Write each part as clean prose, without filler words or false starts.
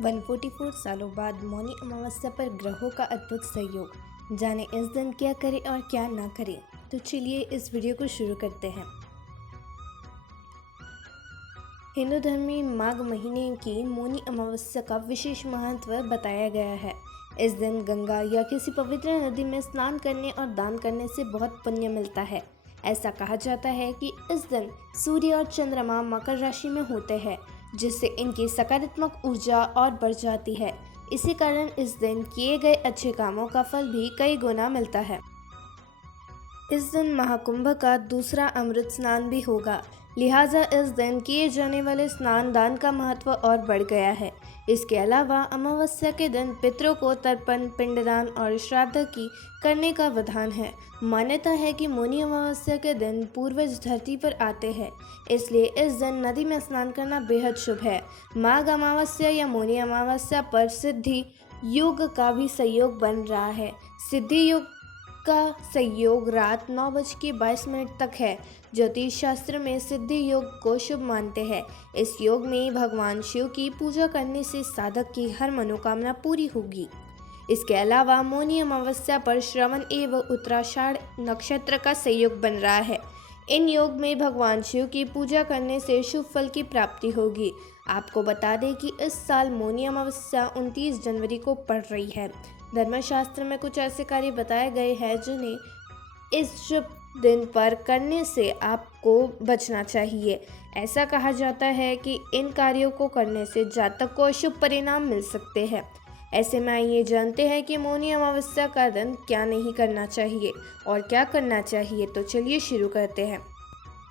144 सालों बाद मौनी अमावस्या पर ग्रहों का अद्भुत सहयोग। जाने इस दिन क्या करें और क्या ना करें। तो चलिए इस वीडियो को शुरू करते हैं। हिंदू धर्म में माघ महीने की मौनी अमावस्या का विशेष महत्व बताया गया है। इस दिन गंगा या किसी पवित्र नदी में स्नान करने और दान करने से बहुत पुण्य मिलता है। ऐसा कहा जाता है कि इस दिन सूर्य और चंद्रमा मकर राशि में होते हैं, जिससे इनकी सकारात्मक ऊर्जा और बढ़ जाती है। इसी कारण इस दिन किए गए अच्छे कामों का फल भी कई गुना मिलता है। इस दिन महाकुंभ का दूसरा अमृत स्नान भी होगा, लिहाजा इस दिन किए जाने वाले स्नान दान का महत्व और बढ़ गया है। इसके अलावा अमावस्या के दिन पितरों को तर्पण, पिंडदान और श्राद्ध की करने का विधान है। मान्यता है कि मौनी अमावस्या के दिन पूर्वज धरती पर आते हैं, इसलिए इस दिन नदी में स्नान करना बेहद शुभ है। माघ अमावस्या या मौनी अमावस्या पर सिद्धि योग का भी संयोग बन रहा है। सिद्धि योग का संयोग रात 9:22 तक है। ज्योतिष शास्त्र में सिद्धि योग को शुभ मानते हैं। इस योग में भगवान शिव की पूजा करने से साधक की हर मनोकामना पूरी होगी। इसके अलावा मौनी अमावस्या पर श्रवण एवं उत्तराषाढ़ नक्षत्र का संयोग बन रहा है। इन योग में भगवान शिव की पूजा करने से शुभ फल की प्राप्ति होगी। आपको बता दें कि इस साल मौनी अमावस्या 29 जनवरी को पड़ रही है। धर्मशास्त्र में कुछ ऐसे कार्य बताए गए हैं जिन्हें इस शुभ दिन पर करने से आपको बचना चाहिए। ऐसा कहा जाता है कि इन कार्यों को करने से जातक को शुभ परिणाम मिल सकते हैं। ऐसे में आइए जानते हैं कि मौनी अमावस्या का दिन क्या नहीं करना चाहिए और क्या करना चाहिए। तो चलिए शुरू करते हैं।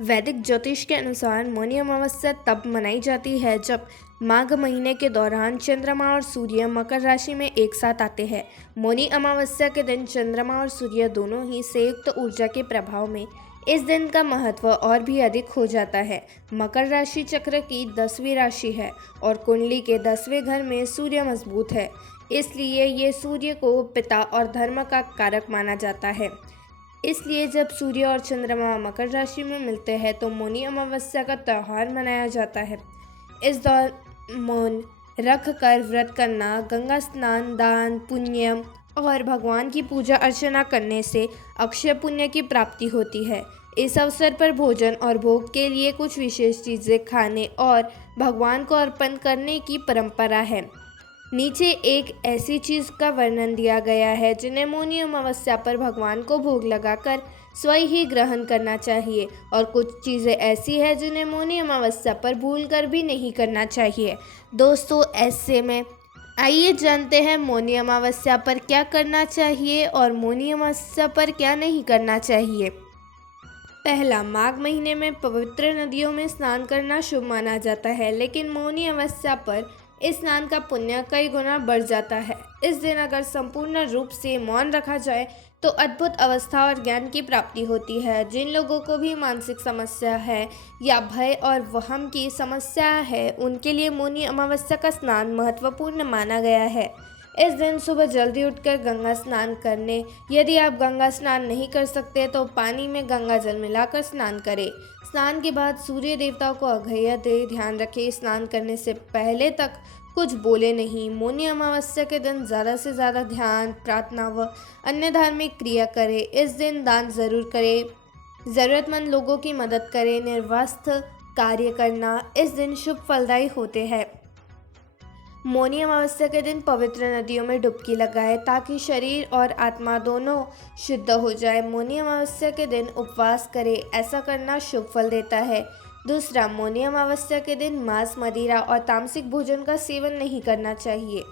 वैदिक ज्योतिष के अनुसार मौनी अमावस्या तब मनाई जाती है जब माघ महीने के दौरान चंद्रमा और सूर्य मकर राशि में एक साथ आते हैं। मौनी अमावस्या के दिन चंद्रमा और सूर्य दोनों ही संयुक्त ऊर्जा के प्रभाव में इस दिन का महत्व और भी अधिक हो जाता है। मकर राशि चक्र की 10वीं राशि है और कुंडली के 10वें घर में सूर्य मजबूत है, इसलिए ये सूर्य को पिता और धर्म का कारक माना जाता है। इसलिए जब सूर्य और चंद्रमा मकर राशि में मिलते हैं तो मौनी अमावस्या का त्यौहार मनाया जाता है। इस दौरान मौन रख कर व्रत करना, गंगा स्नान, दान पुण्य और भगवान की पूजा अर्चना करने से अक्षय पुण्य की प्राप्ति होती है। इस अवसर पर भोजन और भोग के लिए कुछ विशेष चीज़ें खाने और भगवान को अर्पण करने की परंपरा है। नीचे एक ऐसी चीज़ का वर्णन दिया गया है जिन्हें मौनी अमावस्या पर भगवान को भोग लगाकर स्वयं ही ग्रहण करना चाहिए, और कुछ चीज़ें ऐसी हैं जिन्हें मौनी अमावस्या पर भूलकर भी नहीं करना चाहिए। दोस्तों, ऐसे में आइए जानते हैं मौनी अमावस्या पर क्या करना चाहिए और मौनी अमावस्या पर क्या नहीं करना चाहिए। पहला, माघ महीने में पवित्र नदियों में स्नान करना शुभ माना जाता है, लेकिन मौनी अमावस्या पर इस स्नान का पुण्य कई गुना बढ़ जाता है। इस दिन अगर संपूर्ण रूप से मौन रखा जाए तो अद्भुत अवस्था और ज्ञान की प्राप्ति होती है। जिन लोगों को भी मानसिक समस्या है या भय और वहम की समस्या है, उनके लिए मौनी अमावस्या का स्नान महत्वपूर्ण माना गया है। इस दिन सुबह जल्दी उठकर गंगा स्नान करने, यदि आप गंगा स्नान नहीं कर सकते तो पानी में गंगा जल मिलाकर स्नान करें। स्नान के बाद सूर्य देवताओं को अर्घ्य दे। ध्यान रखें, स्नान करने से पहले तक कुछ बोले नहीं। मौनी अमावस्या के दिन ज़्यादा से ज़्यादा ध्यान, प्रार्थना व अन्य धार्मिक क्रिया करें। इस दिन दान जरूर करें, ज़रूरतमंद लोगों की मदद करें। निर्वास्थ कार्य करना इस दिन शुभ फलदायी होते हैं। मौनी अमावस्या के दिन पवित्र नदियों में डुबकी लगाएं ताकि शरीर और आत्मा दोनों शुद्ध हो जाए। मौनी अमावस्या के दिन उपवास करें, ऐसा करना शुभ फल देता है। दूसरा, मौनी अमावस्या के दिन मांस, मदिरा और तामसिक भोजन का सेवन नहीं करना चाहिए।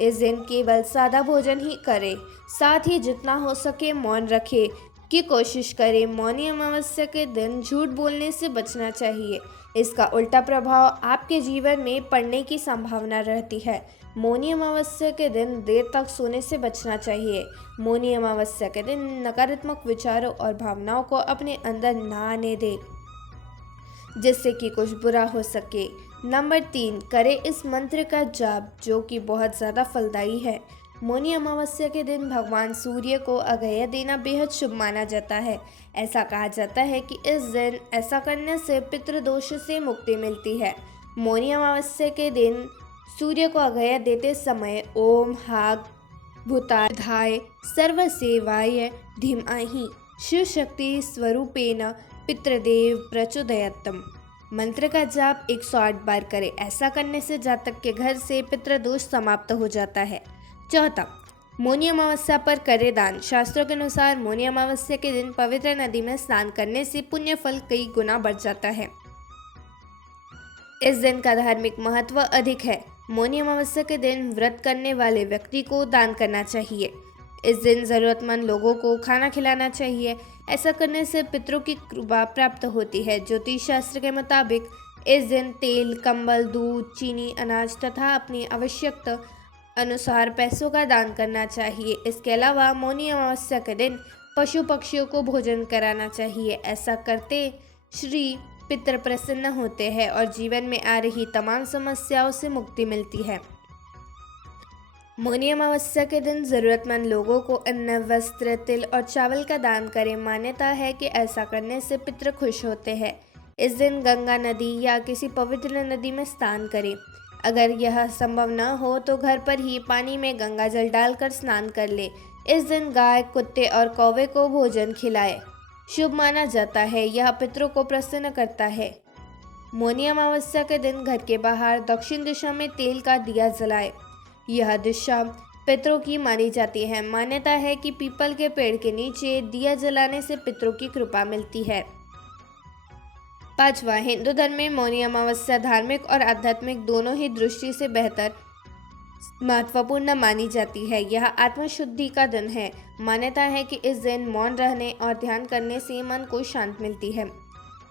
इस दिन केवल सादा भोजन ही करें। साथ ही जितना हो सके मौन रखें की कोशिश करें। मौनी अमावस्या के दिन झूठ बोलने से बचना चाहिए, इसका उल्टा प्रभाव आपके जीवन में पड़ने की संभावना रहती है। मौनी अमावस्या के दिन देर तक सोने से बचना चाहिए। मौनी अमावस्या के दिन नकारात्मक विचारों और भावनाओं को अपने अंदर ना आने दें, जिससे कि कुछ बुरा हो सके। नंबर 3, करें इस मंत्र का जाप जो कि बहुत ज़्यादा फलदायी है। मौनी अमावस्या के दिन भगवान सूर्य को अर्घ्य देना बेहद शुभ माना जाता है। ऐसा कहा जाता है कि इस दिन ऐसा करने से पितृदोष से मुक्ति मिलती है। मौनी अमावस्या के दिन सूर्य को अर्घ्य देते समय ओम हाग भूताधाय सर्वसेवाय धीमहि शिव शक्ति स्वरूपेण पितृदेव प्रचोदयात्तम मंत्र का जाप 108 बार करें। ऐसा करने से जातक के घर से पितृदोष समाप्त हो जाता है। चौथा, मौनी अमावस्या पर करे दान। शास्त्रों के अनुसार मौनी अमावस्या के दिन पवित्र नदी में स्नान करने से पुण्य फल कई गुना बढ़ जाता है। इस दिन का धार्मिक महत्व अधिक है। मौनी अमावस्या के दिन व्रत करने वाले व्यक्ति को दान करना चाहिए। इस दिन जरूरतमंद लोगों को खाना खिलाना चाहिए। ऐसा करने से पितरों की कृपा प्राप्त होती है। ज्योतिष शास्त्र के मुताबिक इस दिन तेल, कंबल, दूध, चीनी, अनाज तथा अपनी आवश्यकता अनुसार पैसों का दान करना चाहिए। इसके अलावा मौनी अमावस्या के दिन पशु पक्षियों को भोजन कराना चाहिए। ऐसा करते श्री पितर प्रसन्न होते हैं और जीवन में आ रही तमाम समस्याओं से मुक्ति मिलती है। मौनी अमावस्या के दिन जरूरतमंद लोगों को अन्न, वस्त्र, तिल और चावल का दान करें। मान्यता है कि ऐसा करने से पितृ खुश होते हैं। इस दिन गंगा नदी या किसी पवित्र नदी में स्नान करें। अगर यह संभव न हो तो घर पर ही पानी में गंगा जल डालकर स्नान कर ले। इस दिन गाय, कुत्ते और कौवे को भोजन खिलाए। शुभ माना जाता है। यह पितरों को प्रसन्न करता है। मौनी अमावस्या के दिन घर के बाहर दक्षिण दिशा में तेल का दिया जलाए। यह दिशा पितरों की मानी जाती है। मान्यता है कि पीपल के पेड़ के नीचे दिया जलाने से पितरों की कृपा मिलती है। पांचवा, हिंदू धर्म में मौनी अमावस्या धार्मिक और आध्यात्मिक दोनों ही दृष्टि से बेहतर महत्वपूर्ण मानी जाती है। यह आत्मशुद्धि का दिन है। मान्यता है कि इस दिन मौन रहने और ध्यान करने से मन को शांति मिलती है।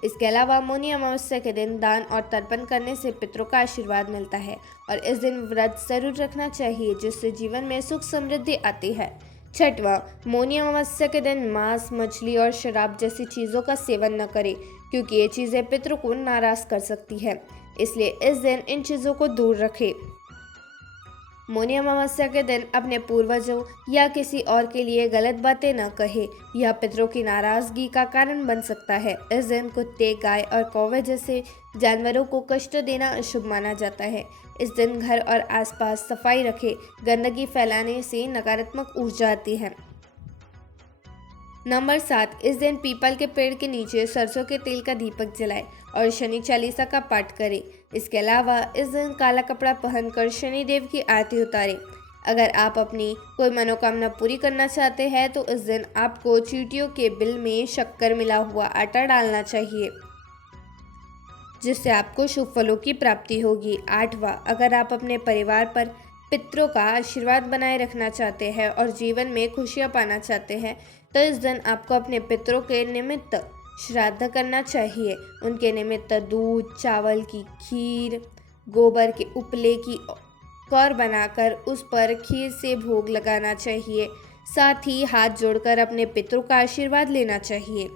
इसके अलावा मौनी अमावस्या के दिन दान और तर्पण करने से पितरों का आशीर्वाद मिलता है और इस दिन व्रत जरूर रखना चाहिए, जिससे जीवन में सुख समृद्धि आती है। छठवां, मौनी अमावस्या के दिन मांस, मछली और शराब जैसी चीज़ों का सेवन न करें, क्योंकि ये चीज़ें पितरों को नाराज कर सकती है। इसलिए इस दिन इन चीज़ों को दूर रखें। मौनी अमावस्या के दिन अपने पूर्वजों या किसी और के लिए गलत बातें न कहें। यह पितरों की नाराजगी का कारण बन सकता है। इस दिन कुत्ते, गाय और कौवे जैसे जानवरों को कष्ट देना अशुभ माना जाता है। इस दिन घर और आसपास सफाई रखें। गंदगी फैलाने से नकारात्मक ऊर्जा आती है। नंबर 7, इस दिन पीपल के पेड़ के नीचे सरसों के तेल का दीपक जलाएं और शनि चालीसा का पाठ करें। इसके अलावा इस दिन काला कपड़ा पहनकर शनि देव की आरती उतारें। अगर आप अपनी कोई मनोकामना पूरी करना चाहते हैं तो इस दिन आपको चींटियों के बिल में शक्कर मिला हुआ आटा डालना चाहिए, जिससे आपको शुभ फलों की प्राप्ति होगी। 8वां, अगर आप अपने परिवार पर पितरों का आशीर्वाद बनाए रखना चाहते हैं और जीवन में खुशियां पाना चाहते हैं तो इस दिन आपको अपने पितरों के निमित्त श्राद्ध करना चाहिए। उनके निमित्त दूध, चावल की खीर, गोबर के उपले की कौर बनाकर उस पर खीर से भोग लगाना चाहिए। साथ ही हाथ जोड़कर अपने पितरों का आशीर्वाद लेना चाहिए।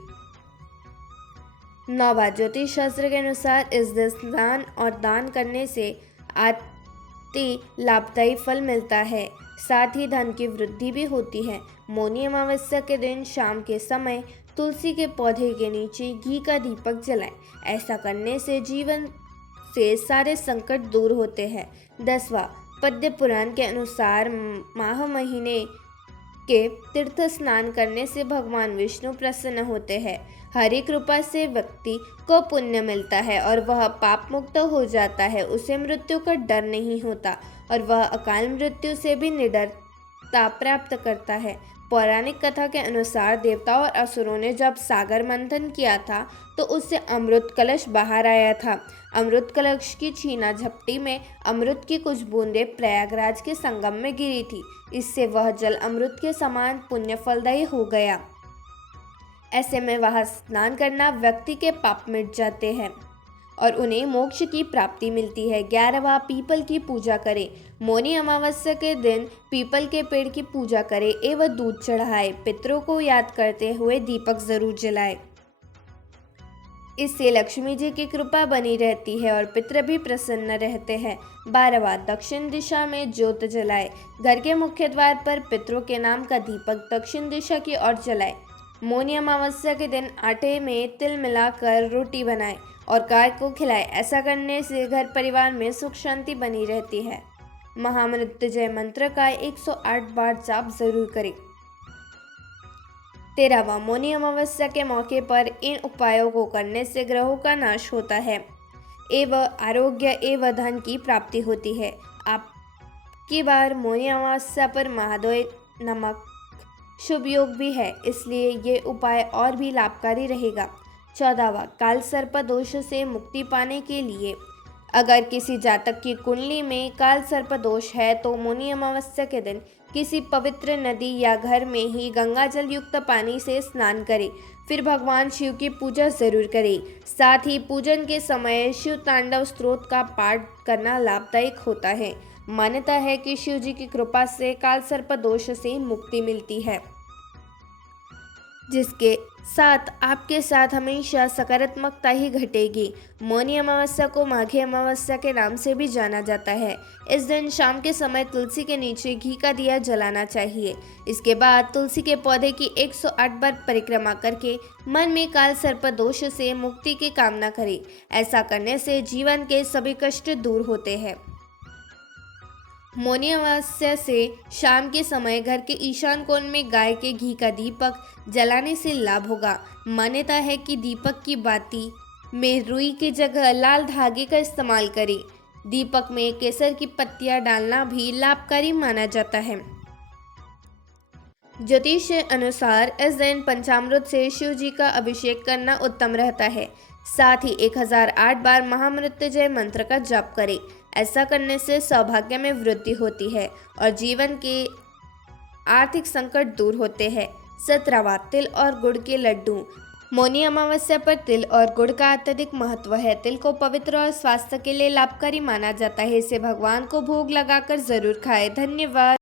9वां, ज्योतिष शास्त्र के अनुसार इस दिन स्नान और दान करने से अति लाभदायी फल मिलता है। साथ ही धन की वृद्धि भी होती है। मौनी अमावस्या के दिन शाम के समय तुलसी के पौधे के नीचे घी का दीपक जलाएं। ऐसा करने से जीवन से सारे संकट दूर होते हैं। 10वां, पद्म पुराण के अनुसार माह महीने के तीर्थ स्नान करने से भगवान विष्णु प्रसन्न होते हैं। हरि कृपा से व्यक्ति को पुण्य मिलता है और वह पाप मुक्त हो जाता है। उसे मृत्यु का डर नहीं होता और वह अकाल मृत्यु से भी निडरता प्राप्त करता है। पौराणिक कथा के अनुसार देवताओं और असुरों ने जब सागर मंथन किया था तो उससे अमृत कलश बाहर आया था। अमृत कलश की छीना झपटी में अमृत की कुछ बूंदें प्रयागराज के संगम में गिरी थी। इससे वह जल अमृत के समान पुण्य फलदायी हो गया। ऐसे में वहाँ स्नान करना व्यक्ति के पाप मिट जाते हैं और उन्हें मोक्ष की प्राप्ति मिलती है। 11वां, पीपल की पूजा करें। मौनी अमावस्या के दिन पीपल के पेड़ की पूजा करें एवं दूध चढ़ाए। पितरों को याद करते हुए दीपक जरूर जलाएं। इससे लक्ष्मी जी की कृपा बनी रहती है और पितर भी प्रसन्न रहते हैं। 12वां, दक्षिण दिशा में ज्योत जलाए। घर के मुख्य द्वार पर पितरों के नाम का दीपक दक्षिण दिशा की ओर जलाए। मौनी अमावस्या के दिन आटे में तिल मिलाकर रोटी बनाएं और गाय को खिलाएं। ऐसा करने से घर परिवार में सुख शांति बनी रहती है। महामृत्युंजय मंत्र का 108 बार जाप जरूर करें। 13वां, मौनी अमावस्या के मौके पर इन उपायों को करने से ग्रहों का नाश होता है एवं आरोग्य एवं धन की प्राप्ति होती है। आपकी बार मौनी अमावस्या पर महादेव नमक शुभ योग भी है, इसलिए ये उपाय और भी लाभकारी रहेगा। 14वां, काल सर्प दोष से मुक्ति पाने के लिए अगर किसी जातक की कुंडली में काल सर्प दोष है तो मौनी अमावस्या के दिन किसी पवित्र नदी या घर में ही गंगा जल युक्त पानी से स्नान करें। फिर भगवान शिव की पूजा जरूर करें। साथ ही पूजन के समय शिव तांडव स्तोत्र का पाठ करना लाभदायक होता है। मान्यता है कि शिव जी की कृपा से काल सर्प दोष से मुक्ति मिलती है, जिसके साथ आपके साथ हमेशा सकारात्मकता ही घटेगी। मौनी अमावस्या को माघी अमावस्या के नाम से भी जाना जाता है। इस दिन शाम के समय तुलसी के नीचे घी का दिया जलाना चाहिए। इसके बाद तुलसी के पौधे की 108 बार परिक्रमा करके मन में काल सर्प दोष से मुक्ति की कामना करें। ऐसा करने से जीवन के सभी कष्ट दूर होते हैं। मौनी अमावस्या से शाम के समय घर के ईशान कोण में गाय के घी का दीपक जलाने से लाभ होगा। मान्यता है कि दीपक की बाती में रुई की जगह लाल धागे का इस्तेमाल करें। दीपक में केसर की पत्तियां डालना भी लाभकारी माना जाता है। ज्योतिष के अनुसार इस दिन पंचामृत से शिव जी का अभिषेक करना उत्तम रहता है। साथ ही 1008 बार महामृत्युंजय मंत्र का जाप करें। ऐसा करने से सौभाग्य में वृद्धि होती है और जीवन के आर्थिक संकट दूर होते हैं। 17वां, तिल और गुड़ के लड्डू। मौनी अमावस्या पर तिल और गुड़ का अत्यधिक महत्व है। तिल को पवित्र और स्वास्थ्य के लिए लाभकारी माना जाता है। इसे भगवान को भोग लगाकर जरूर खाएं। धन्यवाद।